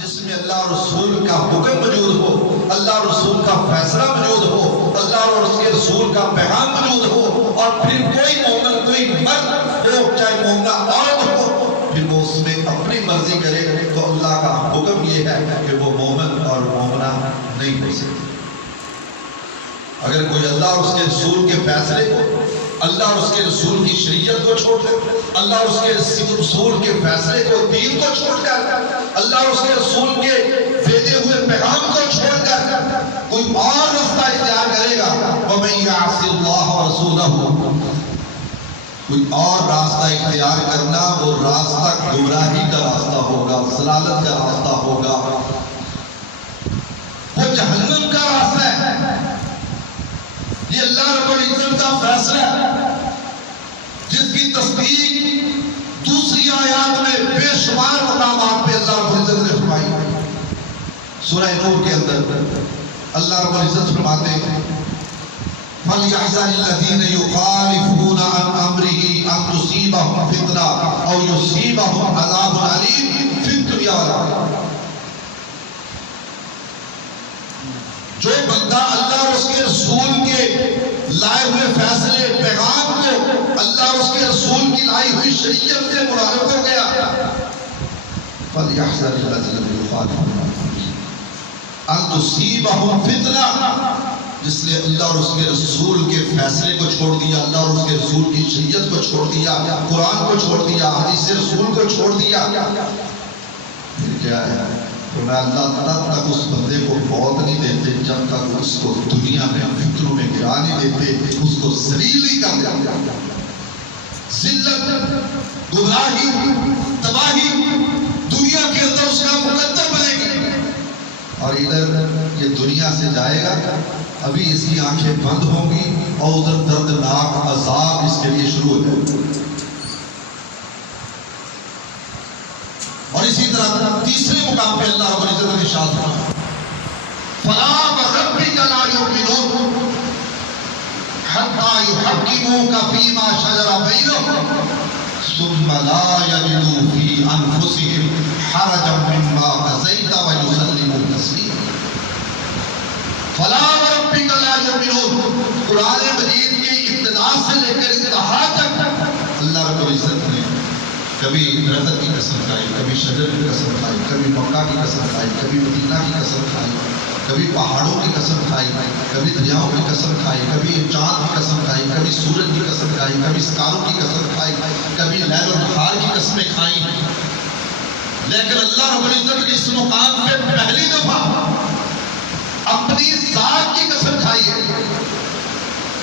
جس میں اللہ رسول کا حکم موجود ہو، اللہ رسول کا فیصلہ موجود ہو، اللہ اور اس کے رسول کا پیغام موجود ہو، اور پھر کوئی مومن، کوئی مرد ہو، چاہے مومنہ عورت ہو، پھر وہ اس میں اپنی مرضی کرے، تو اللہ کا حکم یہ ہے کہ وہ مومن اور مومنہ نہیں ہو سکتے۔ اگر کوئی اللہ اور اس کے رسول کے فیصلے کو، اللہ اور اس کے رسول کی شریعت کو چھوڑ کر، اللہ اور اس کے رسول کے فیصلے کو، دین کو چھوڑ کر، اللہ اور اس کے رسول کے بھیجے ہوئے پیغام کو چھوڑ کر کوئی اور راستہ اختیار کرے گا، وَمَن يَعْصِ اللَّهَ وَرَسُولَهُ، کوئی اور راستہ اختیار کرنا، وہ راستہ گمراہی کا راستہ ہوگا، ضلالت کا راستہ ہوگا، وہ جہنم کا راستہ ہے۔ یہ اللہ رب العزت کا فیصلہ ہے جس کی تصدیق دوسری آیات میں بے شمار مقامات پہ اللہ رب العزت نے فرمائی۔ سورہ نور کے اندر اللہ رب العزت فرماتے ہیں فَلْيَحْذَرِ الَّذِينَ يُخَالِفُونَ عَنْ أَمْرِهِ أَن تُصِيبَهُمْ فِتْنَةٌ أَوْ يُصِيبَهُمْ عَذَابٌ أَلِيمٌ فِي الدُّنْيَا وَالْآخِرَةِ۔ جو بندہ اللہ اور اس کے رسول کے لائے ہوئے فیصلے، پیغام کو، اللہ اور اس کے رسول کی لائی ہوئی شریعت سے منحرف ہو گیا، فَلْيَحْذَرِ الَّذِينَ يُخَالِفُونَ عَنْ أَمْرِهِ أَن تُصِيبَهُمْ فِتْنَةٌ، جس نے اللہ اور اس کے رسول کے فیصلے کو چھوڑ دیا، اللہ اور اس کے رسول کی شریعت کو چھوڑ دیا، قرآن کو چھوڑ دیا، حدیث رسول کو چھوڑ دیا، پھر کیا ہے؟ فرمایا اللہ تب تک اس بندے کو موت نہیں دیتے جب تک اس کو دنیا میں فکروں میں گرا نہیں دیتے، اس کو ذلیل نہیں کر دیتے۔ ذلت، گمراہی، تباہی دنیا کے اندر اس کا مقدر بنے گی، اور ادھر یہ دنیا سے جائے گا، ابھی اس کی آنکھیں بند ہوں گی اور ادھر دردناک عذاب اس کے لیے شروع ہو جائے گا۔ اور اسی طرح تیسرے مقام پہ اللہ رب العزت نے ارشاد فرمایا فَلَا وَرَبِّكَ لَا يُؤْمِنُونَ حَتَّى يُحَكِّمُوكَ فِي مَا شَجَرَ بَيْنَهُمْ ثُمَّ لَا يَجِدُوا فِي أَنفُسِهِمْ حَرَجًا مِّمَّا قَضَيْتَ وَيُسَلِّمُوا تَسْلِيمًا۔ فَلَا وَرَبِّكَ لَا يُؤْمِنُونَ، قرآن مجید کی ابتدا سے لے کر انتہا تک اللہ رب العزت نے کبھی درخت کی قسم کھائی، کبھی شجر کی قسم کھائی، کبھی مکہ کی قسم کھائی، کبھی مدینہ کی قسم کھائی، کبھی پہاڑوں کی قسم کھائی، کبھی دریاؤں کی قسم کھائی، کبھی چاند کی قسم کھائی، کبھی سورج کی قسم کھائی، کبھی ستاروں کی قسم کھائی، کبھی لیل و نہار کی قسمیں کھائیں، لیکن اللہ رب العزت نے اس مقام پہ پہلی دفعہ اپنی ذات کی قسم کھائی ہے۔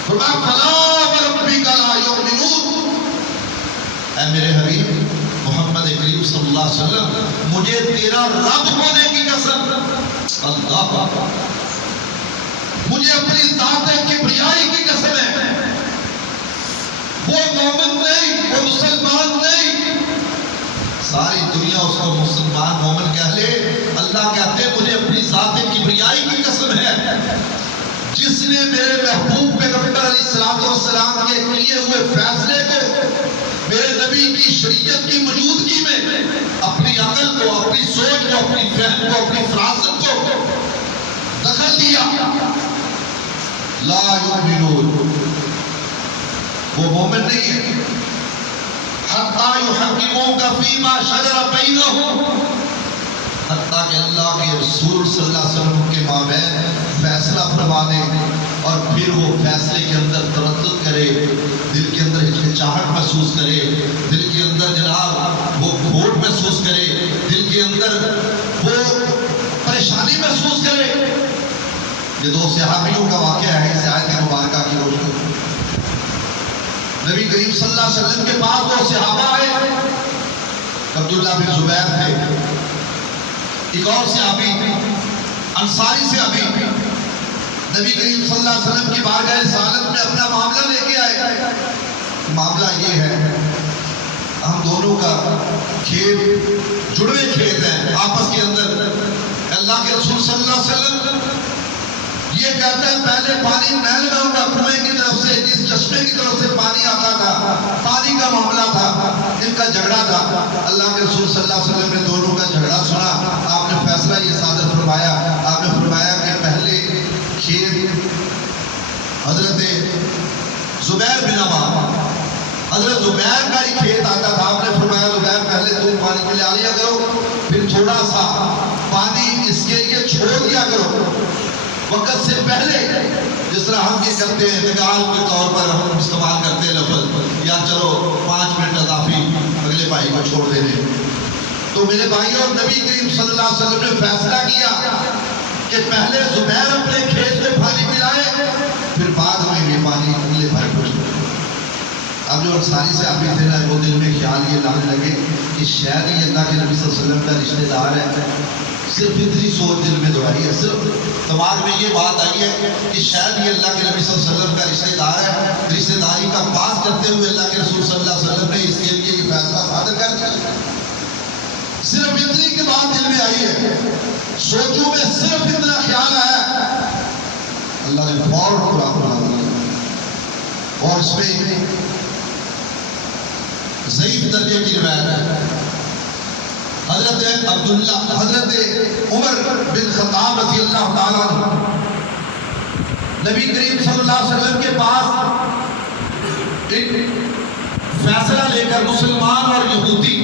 فرمایا فَلَا وَرَبِّكَ لَا يُؤْمِنُونَ، اے میرے حبیب محمد کریم صلی اللہ علیہ وسلم، مجھے تیرا رب ہونے کی قسم، اللہ مجھے اپنی ذات کبریائی کی قسم ہے، وہ مومن نہیں، وہ مسلمان نہیں، ساری دنیا اس کو مسلمان مومن کہہ لے، اللہ کہتے ہیں مجھے اپنی ذات کبریائی کی قسم ہے جس نے میرے محبوب پیغمبر علیہ السلام کے کیے ہوئے فیصلے کو، میرے نبی کی شریعت کی موجودگی میں اپنی عقل کو، اپنی سوچ کو، اپنی فہم کو، اپنی فراست کو دخل دیا۔ لا یؤمنون، وہ مومن نہیں ہے۔ حتیٰ یحکموک فیما شجر بینہم، حتیٰ کہ اللہ کے رسول صلی اللہ علیہ وسلم کے مابین فیصلہ فرما دے، اور پھر وہ فیصلے کے اندر تردد کرے، دل کے اندر ہچکچاہٹ محسوس کرے، دل کے اندر جناب وہ کھوٹ محسوس کرے، دل کے اندر وہ پریشانی محسوس کرے۔ یہ دو صحابیوں کا واقعہ ہے اس آیت مبارکہ کی روشنی میں۔ نبی کریم صلی اللہ علیہ وسلم کے پاس دو صحابہ آئے، عبداللہ بن زبیر تھے، ایک اور صحابی انصاری صحابی نبی کریم صلی اللہ علیہ وسلم کی بارگاہ رسالت میں اپنا معاملہ لے کے آئے۔ معاملہ یہ ہے، ہم دونوں کا کھیت جڑوے کھیت ہیں آپس کے اندر۔ اللہ کے رسول صلی اللہ علیہ وسلم یہ کہتا ہے پہلے پانی میں لگاؤں گا، کنویں کی طرف سے، جس چشمے کی طرف سے پانی آتا تھا، پانی کا معاملہ تھا، ان کا جھگڑا تھا۔ اللہ کے رسول صلی اللہ علیہ وسلم نے دونوں کا جھگڑا سنا، آپ نے زبیر بن عوام، حضرت زبیر کا ہی کھیت آتا تھا. آپ نے فرمایا زبیر پہلے تم پانی کے لیے آ لیا کرو، پھر تھوڑا سا پانی اس کے لیے چھوڑ دیا کرو وقت سے پہلے. جس طرح ہم یہ کرتے ہیں انتقال کے طور پر ہم استعمال کرتے ہیں لفظ، یا چلو 5 منٹ اضافی اگلے بھائی کو چھوڑ دے رہے. تو میرے بھائیوں، نبی کریم صلی اللہ علیہ وسلم نے فیصلہ کیا کہ پہلے زبیر اپنے کھیت میں پانی پلائے، پھر بعد میں یہ پانی اگلے بھائی کو چھوڑ. اب جو انصاری سے آبی تھے نا، وہ دل میں خیال یہ لانے لگے کہ شاید یہ اللہ کے نبی صلی اللہ علیہ وسلم کا رشتہ دار ہے. صرف اتنی سوچ دل میں دہرائی ہے، صرف دماغ میں یہ بات آئی ہے کہ شاید یہ اللہ کے نبی صلی اللہ علیہ وسلم کا رشتہ دار ہے. رشتہ داری کا پاس کرتے ہوئے اللہ کے رسول صلی اللہ علیہ وسلم نے اس کے لیے یہ فیصلہ صادر کر دیا. صرف اتنی کی بات دل میں آئی ہے، سوچوں میں صرف اتنا خیال آیا، اللہ نے فوراً قرآن بنا دیا. اور اس میں ضعیف درجے کی روایت ہے. حضرت عمر بن خطاب رضی اللہ تعالیٰ عنہ نبی کریم صلی اللہ علیہ وسلم کے پاس ایک فیصلہ لے کر، مسلمان اور یہودی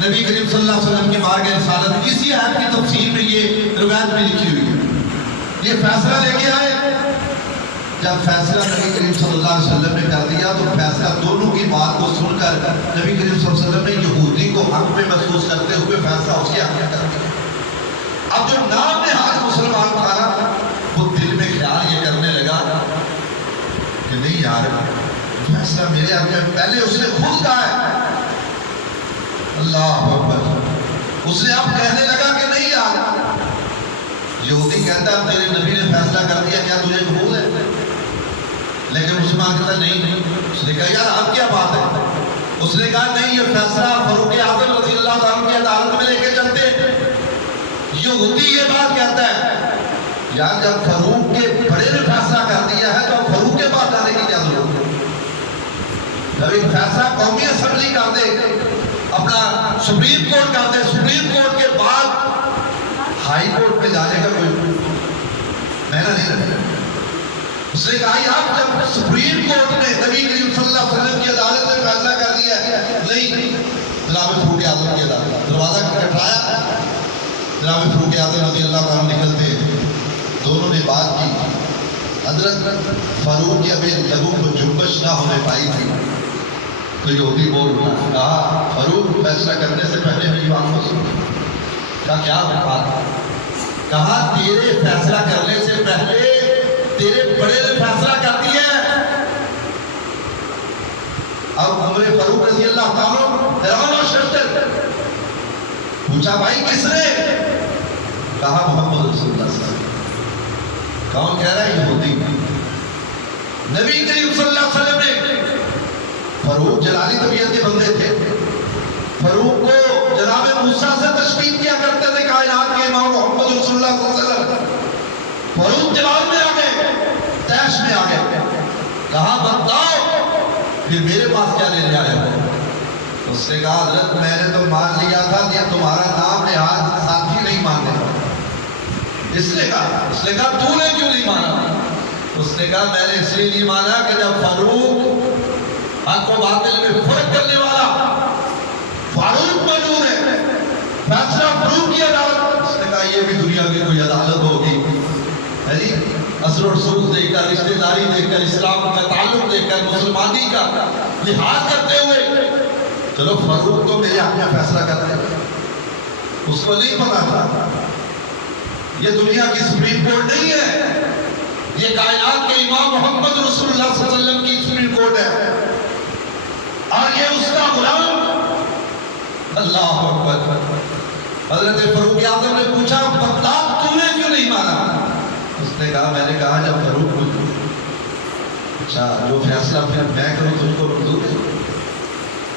نبی کریم صلی اللہ علیہ وسلم کی بارگاہ رسالت، اسی آیت کی تفسیر میں یہ روایت میں لکھی ہوئی ہے. یہ فیصلہ لے کے آئے. جب فیصلہ نبی کریم صلی اللہ علیہ وسلم نے کر دیا تو فیصلہ دونوں کی بات کو سن کر نبی کریم صلی اللہ علیہ وسلم نے یہودی کو حق میں محسوس کرتے ہوئے فیصلہ اس کے حق میں کر دیا. اب جو نام نہاد مسلمان تھا وہ دل میں خیال یہ کرنے لگا کہ نہیں یار، فیصلہ میرے حق میں. پہلے اس نے خود کہا ہے، اللہ اکبر، اس نے اب کہنے لگا کہ نہیں یار. یہودی کہتا ہے تیرے نبی نے فیصلہ کر دیا، کیا تجھے قبول ہے؟ لیکن مسلمان کہتا نہیں. اس نے کہا یار اب کیا بات ہے؟ اس نے کہا نہیں، یہ فیصلہ فاروق اعظم رضی اللہ عنہ کی عدالت میں لے کے چلتے. یہودی یہ بات کہتا ہے یار جب فاروق کے بڑے نے فیصلہ کر دیا ہے تو فاروق کے پاس جانے کی کیا ضرورت ہے؟ جب ایک فیصلہ قومی اسمبلی کر دے، اپنا سپریم کورٹ کر دے، سپریم کورٹ کے بعد ہائی کورٹ پہ جانے کا کوئی معنی نہیں رہتا. اس نے کہا یار جب سپریم کورٹ نے نبی کریم صلی اللہ علیہ وسلم کی عدالت میں فیصلہ کر دیا ہے، نہیں، جناب فاروق اعظم کی عدالت. دروازہ کھٹکھٹایا، جناب فاروق اعظم رضی اللہ عنہ نکلتے. دونوں نے بات کی. حضرت فاروق کی ابھی لبوں کو جنبش نہ ہونے پائی تھی تو یہودی بول اٹھا، کہا فاروق فیصلہ کرنے سے پہلے میری بات کو سن. کہا کیا بات؟ کہا تیرے فیصلہ کرنے سے پہلے تیرے بڑے نے فیصلہ کر دیا ہے. اب عمر فاروق رضی اللہ تعالیٰ پوچھا بھائی کس نے؟ کہا محمد رسول اللہ صلی اللہ علیہ وسلم. کون کہہ رہا ہے؟ یہودی. نبی کریم صلی اللہ علیہ وسلم نے، فاروق جلالی طبیعت کے بندے تھے، فاروق کو جناب موسیٰ سے تشبیہ کیا کرتے تھے کائنات کے امام محمد رسول اللہ صلی اللہ علیہ وسلم. فاروق جلال میں آ گئے، تیش میں آ گئے. کہا بتاؤ پھر میرے پاس کیا لینے آئے ہو؟ اس نے کہا حضرت میں نے تو مان لیا تھا یہ تمہارا نام نہاد ساتھی نہیں ماننے. اس نے کہا تو نے کیوں نہیں مانا؟ اس نے کہا میں نے اس لیے نہیں مانا کہ جب فاروق حق و باطل میں فرق کرنے والا فاروق موجود ہے، فیصلہ فاروق کی عدالت. اس نے کہا یہ بھی دنیا کی کوئی عدالت ہوگی ہے جی، اثر و رسوخ دیکھ کر، رشتہ داری دیکھ کر، اسلام کا تعلق دیکھ کر، مسلمانی کا لحاظ کرتے ہوئے چلو فاروق تو میرے حق میں فیصلہ کر دے. اس کو نہیں پتا تھا یہ دنیا کی سپریم کورٹ نہیں ہے، یہ کائنات کے امام محمد رسول اللہ صلی اللہ علیہ وسلم کی سپریم کورٹ ہے اور یہ اس کا غلام. اللہ اکبر. حضرت فاروق اعظم نے پوچھا بتا تو نے کیوں نہیں مانا؟ اس نے کہا میں نے کہا جب فاروق کو اچھا جو فیصلہ پھر میں کروں تجھ کو منظور ہے؟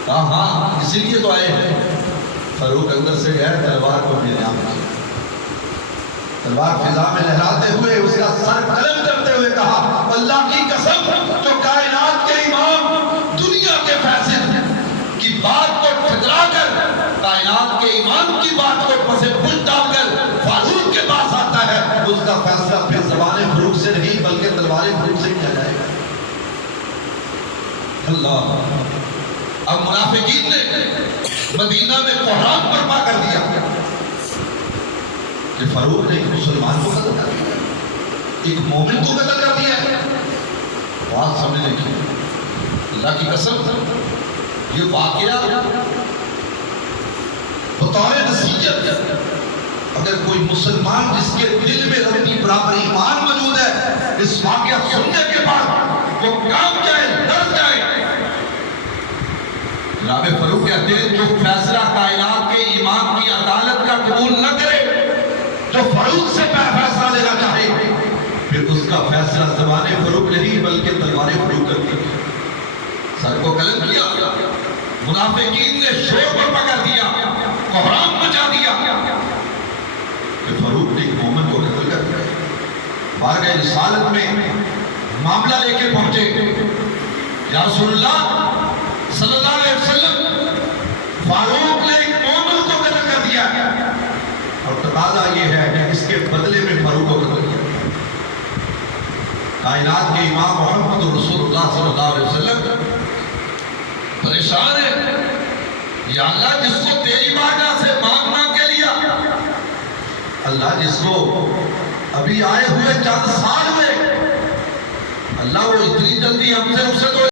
کہا ہاں اسی لیے تو آئے ہیں. فاروق اندر سے گیا تلوار کو میرے نام کی، تلوار فضا میں لہراتے ہوئے اس کا سر قلم کرتے ہوئے کہا اللہ کی قسم جو کائنات کے امام دنیا کے فیصلے کی بات کو ٹھکرا کر کائنات کے امام کی بات کو پسے پل ڈال کر فاروق کے پاس آتا ہے، اس کا فیصلہ پھر زبان فاروق سے نہیں بلکہ تلوار فاروق سے کیا جائے گا. اللہ۔ اب منافقین نے مدینہ میں کوہرام برپا کر دیا کہ فاروق نے ایک مسلمان کو قتل کر دیا، ایک مومن کو قتل کر دیا ہے۔ بات سمجھنے کی، اللہ کی قسم یہ واقعہ بطور نصیحت، اگر کوئی مسلمان جس کے دل میں ربی برابر ایمان موجود ہے، اس واقعہ سننے کے بعد وہ کام جائے، ڈر جائے۔ جناب فاروق کہتے ہیں جو فیصلہ کائنات کے امام کی عدالت کا قبول نہ کرے، جو فاروق سے فیصلہ لینا چاہے، پھر اس کا فیصلہ زبان فاروق نہیں بلکہ تلوار فاروق کرتی ہے۔ سر کو قلم کیا، منافقین نے شور برپا کر دیا، کوہرام مچا دیا کہ فاروق نے ایک مومن کو قتل کر دیا۔ بارگاہ رسالت میں معاملہ لے کے پہنچے، یا رسول اللہ صلی اللہ علیہ وسلم، فاروق نے ایک مومن کو قتل کر دیا اور تقاضا یہ ہے کہ اس کے بدلے میں فاروق کو قتل کیا۔ کائنات کے امام محمد رسول اللہ صلی اللہ علیہ وسلم پریشان ہے، یا اللہ جس کو تیری بارگاہ سے مانگنا کے لیا، اللہ جس کو ابھی آئے ہوئے چند سال ہوئے، اللہ وہ اتنی جلدی ہم سے اسے تو